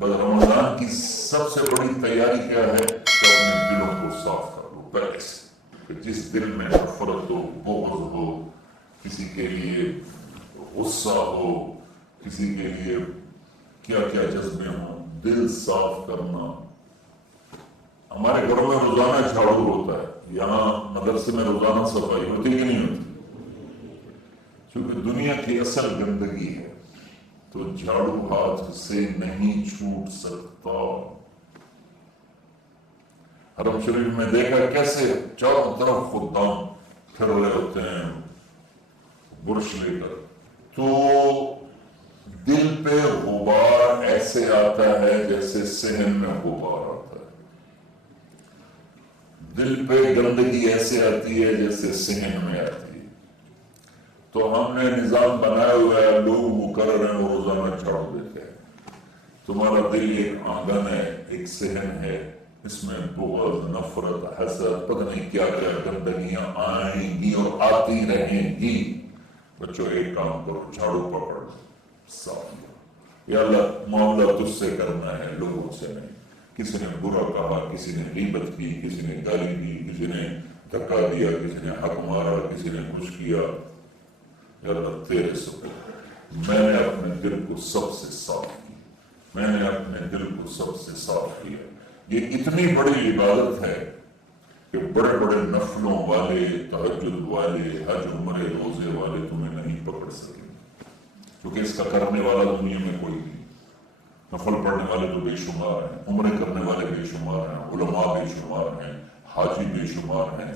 بس رمضان کی سب سے بڑی تیاری کیا ہے کہ اپنے دلوں کو صاف کر لو پہلے سے، کہ جس دل میں نفرت ہو، بغض ہو، کسی کے لیے غصہ ہو، کسی کے لیے کیا کیا جذبے ہوں، دل صاف کرنا۔ ہمارے گھروں میں روزانہ جھاڑو ہوتا ہے، یہاں مدرسے میں روزانہ صفائی ہوتی کہ نہیں ہوتی؟ کیونکہ دنیا کی اصل گندگی ہے تو جھاڑو ہاتھ سے نہیں چھوٹ سکتا۔ حرم شریف میں دیکھا کیسے چاروں طرف خدام پھر رہے ہوتے ہیں برش لے کر، تو دل پہ غبار ایسے آتا ہے جیسے صحن میں غبار آتا ہے، دل پہ گندگی ایسے آتی ہے جیسے صحن میں آتی ہے۔ تو ہم نے نظام بنایا ہوا ہے، لوگ مقرر ہیں وہ روزانہ جھاڑو دیتے ہیں۔ تمہارا دل ایک آنگن ہے، ایک صحن ہے، اس میں بغض، نفرت، حسد، پتہ نہیں کیا کیا گندگیاں آئیں گی اور آتی رہیں گی۔ بچوں ایک کام کرو، جھاڑو پکڑ صاف کرو۔ یا اللہ معاملہ تجھ سے کرنا ہے، لوگوں سے نہیں۔ کسی نے برا کہا، کسی نے غیبت کی، کسی نے گالی دی، کسی نے دھکا دیا، کسی نے حق مارا، کسی نے کچھ کیا، یا اللہ تیرے سپرد میں نے اپنے دل کو سب سے صاف کیا، میں نے اپنے دل کو سب سے صاف کیا۔ یہ اتنی بڑی عبادت ہے کہ بڑے بڑے نفلوں والے، تہجد والے، حج عمرے روزے والے تمہیں نہیں پکڑ سکیں، کیونکہ اس کا کرنے والا دنیا میں کوئی نہیں۔ نفل پڑھنے والے تو بے شمار ہیں، عمرے کرنے والے بے شمار ہیں، علماء بے شمار ہیں، حاجی بے شمار ہیں،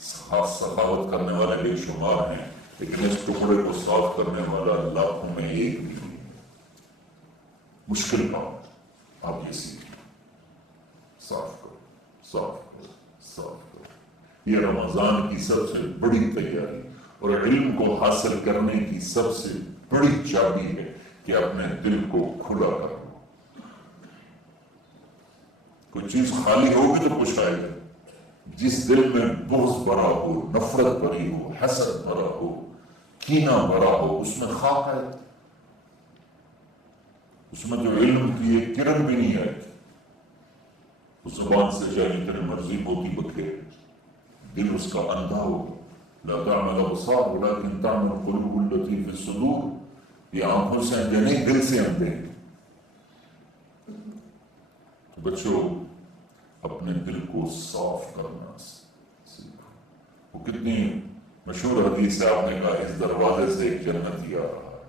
سخاوت کرنے والے بے شمار ہیں، لیکن اس ٹکڑے کو صاف کرنے والا لاکھوں میں ایک بھی نہیں۔ مشکل کام آپ یہ سیکھیں، صاف کرو، صاف کرو، صاف کرو۔ یہ رمضان کی سب سے بڑی تیاری اور علم کو حاصل کرنے کی سب سے بڑی چابی ہے کہ اپنے دل کو کھلا کر لو۔ کوئی چیز خالی ہوگی تو کچھ آئے گا۔ جس دل میں بغض بھرا ہو، نفرت بھری ہو، حسد بھرا ہو، کینہ بھرا ہو، اس میں خاک ہے، اس میں جو علم کی ایک کرن بھی نہیں آئے، اس زبان سے چاہے تیرے مرضی ہوتی بکے، دل اس کا اندھا ہو۔ لا تعمل الابصار ولكن تعمل القلوب التي في الصدور۔ یہ آنکھوں سے اندھے نہیں، دل سے اندھے ہیں۔ تو بچوں اپنے دل کو صاف کرنا سیکھو۔ وہ کتنی مشہور حدیث ہے، آپ نے کہا اس دروازے سے ایک جنتی آ رہا ہے،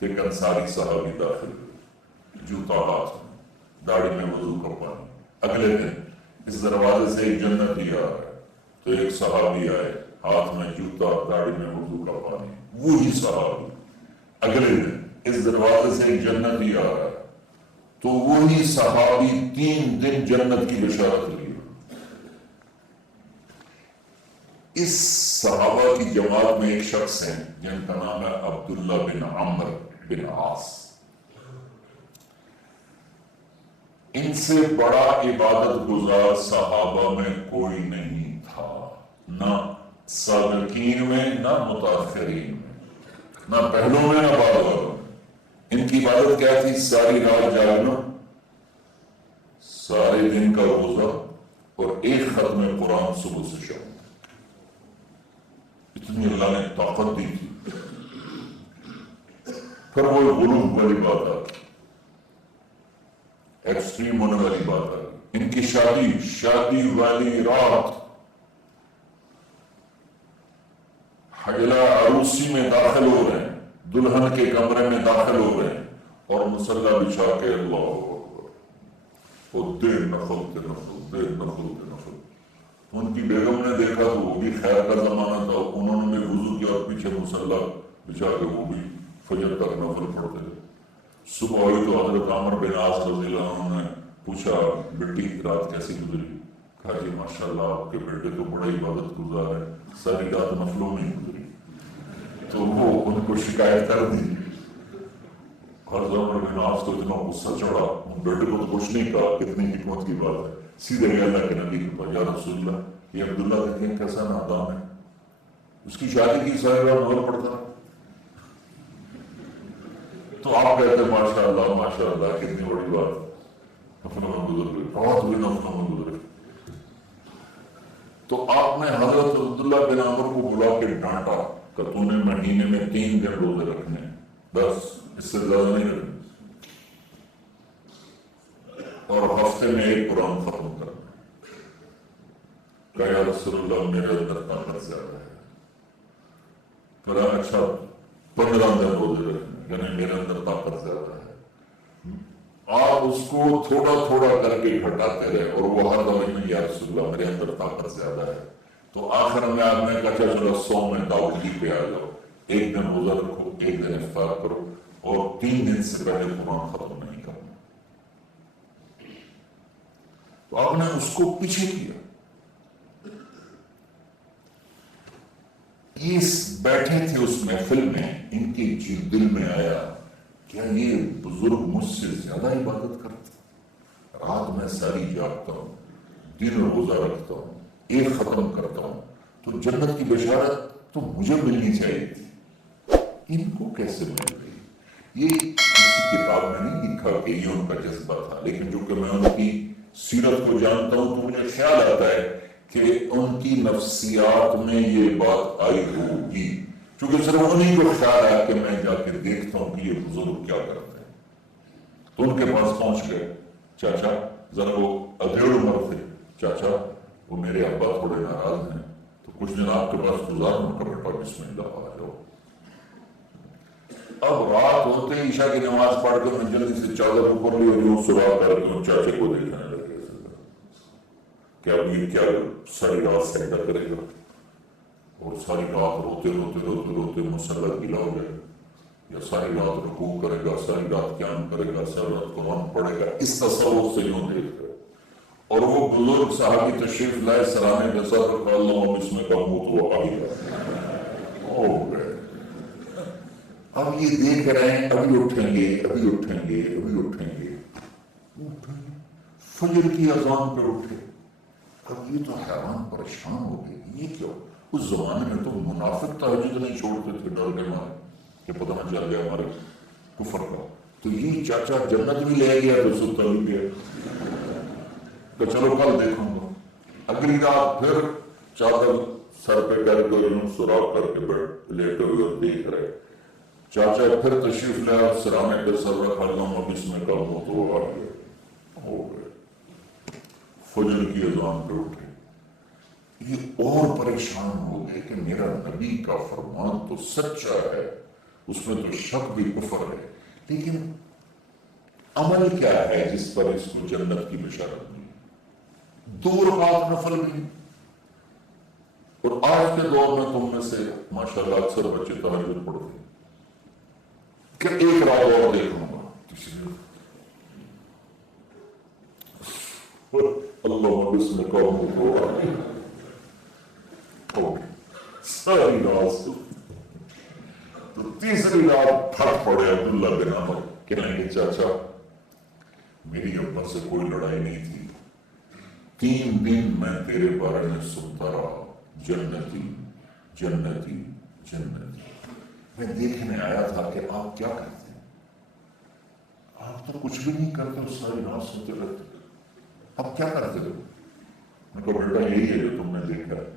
ایک انصاری صحابی داخل ہوئے، جوتا ہاتھ میں، داڑھی میں وضو کا پانی۔ اگلے دن اس دروازے سے ایک جنتی آ رہا ہے، تو ایک صحابی آئے، ہاتھ میں جوتا، داڑھی میں وضو کا پانی، وہی صحابی۔ اگلے دن اس دروازے سے ایک جنتی آ رہا ہے، تو وہی صحابی 3 دن جنت کی بشارت لی۔ اس صحابہ کی جماعت میں ایک شخص ہیں جن کا نام ہے عبداللہ بن عمرو بن عاص۔ ان سے بڑا عبادت گزار صحابہ میں کوئی نہیں تھا، نہ سابقین میں، نہ متاخرین میں، نہ پہلوں میں، نہ بعد والوں میں۔ ان کی عبادت کیا تھی؟ ساری رات جاگنا، سارے دن کا روزہ، اور ایک ختم قرآن صبح سے شام۔ اتنی اللہ نے طاقت دی تھی۔ پھر وہ غلوب والی بات آتی، ایکسٹریم ہونے والی بات آتی۔ ان کی شادی والی رات حجلہ عروسی میں داخل ہو رہے ہیں، دلہن کے کمرے میں داخل ہو رہے ہیں، اور مصلی بچھا کے اللہ اکبر، وہ دیر نفل تے نفل، دیر نفل تے نفل۔ ان کی بیگم نے دیکھا تو وہ بھی خیر کا زمانہ تھا، انہوں نے بھی وضو کیا اور پیچھے مصلی بچھا کے وہ بھی فجر تک نفل پڑھتے تھے۔ صبح ہوئی تو حضرت عمر بن عاص رضی اللہ عنہ نے پوچھا بیٹی رات کیسی گزری؟ کہا جی ماشاءاللہ آپ کے بیٹے تو بڑا عبادت گزار ہے، ساری رات نفلوں میں گزری۔ تو وہ ان کو شکایت کر دی۔ حضرت عمر بن عاص کو اتنا غصہ چڑھا، بیٹے کو تو کچھ نہیں کہا، کتنی حکمت کی بات ہے، سیدھے گئے اللہ کے نبی کے پاس، یا رسول اللہ یہ عبداللہ دیکھیں کیسا نادان ہے، اس کی شادی کی ساری رات نفل پڑتا ہے۔ تو آپ کہتے ہیں ماشاءاللہ ماشاءاللہ کتنی بڑی بات۔ نفلوں میں گزر گئی، رات بھی نفلوں میں گزر گئی۔ تو آپ نے حضرت عبداللہ بن عمر کو بلا کے ڈانٹا کہ تو نے مہینے میں 3 دن روزے رکھنے ہیں، بس اس سے زیادہ نہیں رکھنے، اور ہفتے میں 1 قرآن ختم کرنا۔ کہ یا رسول اللہ میرے اندر طاقت زیادہ ہے۔ کہا اچھا 15 دن روزے رکھنے، یعنی میرے اندر طاقت زیادہ ہے۔ آپ اس کو تھوڑا تھوڑا کر کے گھٹاتے رہے، اور وہ ہر دفعہ میں یا رسول اللہ میرے اندر طاقت زیادہ ہے۔ تو آخر میں آپ نے کہا چلو 100 میں داؤدی پہ آ جاؤ، 1 دن روزہ رکھو، 1 دن افطار کرو، اور 3 دن سے پہلے قرآن ختم نہیں کرنا۔ تو آپ نے اس کو پیچھے کیا۔ یہ بیٹھے تھے اس محفل میں، ان کے دل میں آیا کیا یہ بزرگ مجھ سے زیادہ عبادت کرتے، رات میں ساری جاگتا ہوں، دن روزہ رکھتا ہوں، 1 ختم کرتا ہوں، تو جنت کی بشارت تو مجھے ملنی چاہیے تھی، ان کو کیسے مل گئی؟ یہ کسی کتاب میں نہیں لکھا کہ یہ ان کا جذبہ تھا، لیکن جو کہ میں ان کی سیرت کو جانتا ہوں تو مجھے خیال آتا ہے کہ ان کی نفسیات میں یہ بات آئی ہوگی، کیونکہ صرف انہیں کو خیال آیا کہ میں جا کے دیکھتا ہوں کہ یہ بزرگ کیا کرتے ہیں۔ تو ان کے پاس پہنچ گئے، چاچا ذرا، وہ ادھیڑ عمر تھے، چاچا وہ میرے ابا تھوڑے ناراض ہیں، تو کچھ دن آپ کے پاس گزاروں کا بیٹا، بسم اللہ آ جاؤ۔ اب رات ہوتے ہی عشاء کی نماز پڑھ کے میں جلدی سے چادر اوپر لی اور یوں سراغ کر کے ان چاچے کو دیکھنے لگے کہ اب یہ کیا ساری رات سجدہ کرے گا، اور ساری رات روتے روتے روتے روتے مسلح گلا ہو جائے گا، یا ساری رات رکوع کرے گا، ساری رات قیام کرے گا، ساری رات قرآن پڑھے گا، اس تصور سے یوں دیکھ کر۔ اور وہ بزرگ صحابی تشریف لائے، سرانے کے ساتھ رکھا اللہ بسم کا منہ تو آئی ہو گئے۔ اب یہ دیکھ رہے ہیں ابھی اٹھیں گے، ابھی اٹھیں گے، ابھی اٹھیں گے، فجر کی اذان پر اٹھے۔ اب یہ تو حیران پریشان ہو گئے، یہ کیا؟ اس زمانے میں تو منافق تہجد نہیں چھوڑتے تھے ڈر کے مارے کہ پتہ نہ چل گیا ہمارے کفر کا۔ تو یہ چاچا جنت بھی لے گیا تو ستا بھی گیا، تو چلو کل دیکھوں گا۔ اگلی رات پھر چادر سر پہ کر کے یوں سراغ کر کے بیٹھ لیٹے ہوئے اور دیکھ رہے، چاچا پھر تشریف لیا، سرانے پہ سر رکھا، اللہ بسم کا منہ تو آ گیا، ہو گئے۔ فجر کی اذان پہ اٹھے، یہ اور پریشان ہو گئے کہ میرا نبی کا فرمان تو سچا ہے، اس میں تو شک بھی کفر ہے، لیکن عمل کیا ہے جس پر اس کو جنت کی بشارت ملی؟ 2 رکعت نفل بھی۔ اور آج کے دور میں تم میں سے ماشاءاللہ اکثر بچے تہجد پڑھتے ہیں کہ 1 رات اور دیکھ لوں گا، اللہ بسم کا منہ تو آ گیا، ساری رات۔ تو تیسری رات پھٹ پڑے عبداللہ بن عمر، کہنے کہ چاچا میری ابا سے کوئی لڑائی نہیں تھی، 3 دن میں تیرے بارے میں سنتا رہا، جنتی جنتی جنتی۔ میں دیکھنے آیا تھا کہ آپ کیا کرتے ہیں، آپ تو کچھ بھی نہیں کرتے، ساری رات سنتے رہتے، اب کیا کرتے ہو؟ میں کہا بیٹا یہی ہے جو تم نے دیکھا ہے۔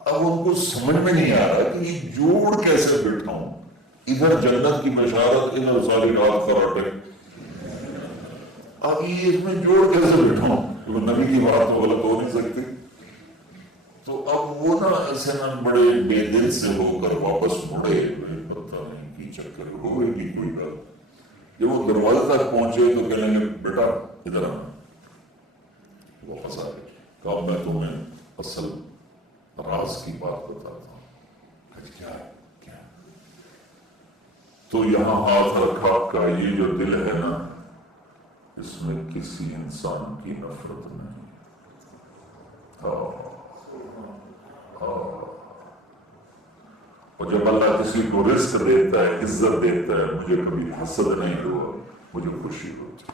اب ان کو سمجھ میں نہیں آ رہا کہ یہ جوڑ کیسے بیٹھا ہوں، ادھر جنت کی بشارت، ادھر ساری رات کراٹے، اب یہ اس میں جوڑ کیسے بیٹھا ہوں، کیونکہ نبی کی بات تو غلط ہو نہیں سکتی۔ تو اب وہ نا ایسے نا بڑے بے دل سے ہو کر واپس مڑے، پتہ نہیں کی چکر ہوئے گی کوئی بات۔ جب وہ دروازے تک پہنچے تو کہنے لگے بیٹا ادھر آنا، واپس آ گئے، کہا میں تمہیں اصل راز کی بات بتاتا ہوں۔ کیا کیا؟ تو یہاں ہاتھ رکھا، کہا یہ جو دل ہے نا اس میں کسی انسان کی نفرت نہیں۔ اور جب اللہ کسی کو رزق دیتا ہے، عزت دیتا ہے، مجھے کبھی حسد نہیں ہوا، مجھے خوشی ہوتی۔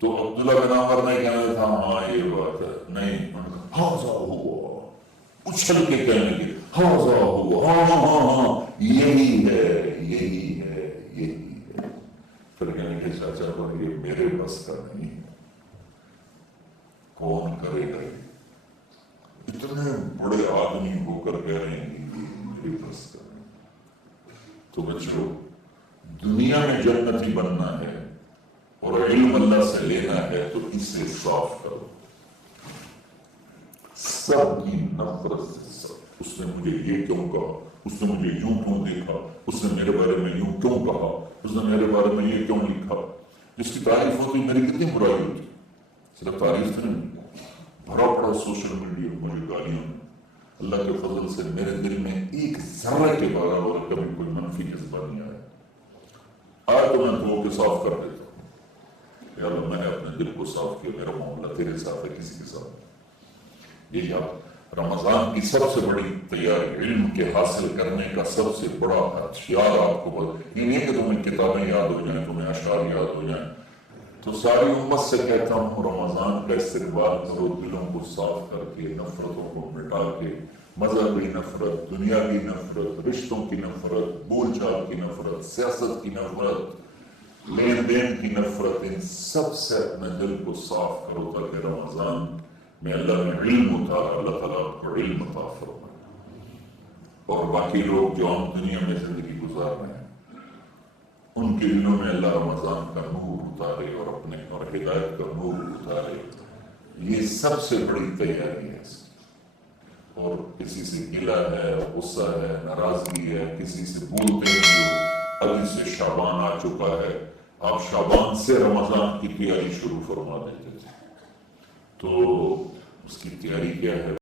تو عبداللہ بن عمر نے کہنا تھا ہاں یہ بات ہے، نہیں ہاضا ہوا، اچھل کے کہنے لگے ہاضا ہوا، ہاں ہاں ہاں یہی ہے یہی ہے یہی ہے۔ پھر کہنے کہ چاچا پر یہ میرے بس کا نہیں ہے، کون کرے گا؟ اتنے بڑے آدمی ہو کر کہہ رہے ہیں کہ یہ میرے بس کا نہیں۔ تو بچوں، دنیا میں جنتی بننا ہے اور علم اللہ سے لینا ہے تو اسے صاف کرو، سب کی نفرت سے سب۔ اس نے مجھے یہ کیوں کہا، اس نے مجھے یوں کیوں دیکھا، اس نے میرے بارے میں یوں کیوں کہا، اس نے میرے بارے میں یہ کیوں لکھا۔ جس کی تعریف ہوتی میری کتنی برائی ہوتی، صرف تعریف تو نہیں، بھرا پڑا سوشل میڈیا مجھے گالیوں میں۔ اللہ کے فضل سے میرے دل میں ایک ذرہ کے برابر کبھی کوئی منفی جذبہ نہیں آیا۔ آج تو میں دھو کے صاف کر دیتا ہوں، یا اللہ میں نے اپنے دل کو صاف کیا، میرا معاملہ تیرے ساتھ ہے، کسی کے ساتھ۔ یہ یاد، رمضان کی سب سے بڑی تیاری، علم کے حاصل کرنے کا سب سے بڑا ہتھیار آپ کو یہ نہیں کہ تمہیں کتابیں یاد ہو جائیں، تمہیں اشعار یاد ہو جائیں۔ تو ساری امت سے کہتا ہوں رمضان کا استقبال کرو، دلوں کو صاف کر کے، نفرتوں کو مٹا کے، مذہبی نفرت، دنیا کی نفرت، رشتوں کی نفرت، بول چال کی نفرت، سیاست کی نفرت، لین دین کی نفرت، ان سب سے اپنے دل کو صاف کرو تاکہ رمضان میں اللہ نے علم اتارا، اللہ تعالیٰ کو علم عطا فرمائے، اور باقی لوگ جو عام دنیا میں زندگی گزار رہے ہیں ان کے دلوں میں اللہ رمضان کا نور اتارے اور اپنے اور ہدایت کا نور اتارے۔ یہ سب سے بڑی تیاری ہے۔ اور کسی سے گلہ ہے، غصہ ہے، ناراضگی ہے، کسی سے بولتے نہیں ہو، ابھی سے شعبان آ چکا ہے، آپ شعبان سے رمضان کی تیاری شروع فرما دیتے تھے۔ تو اس کی تیاری کیا ہے؟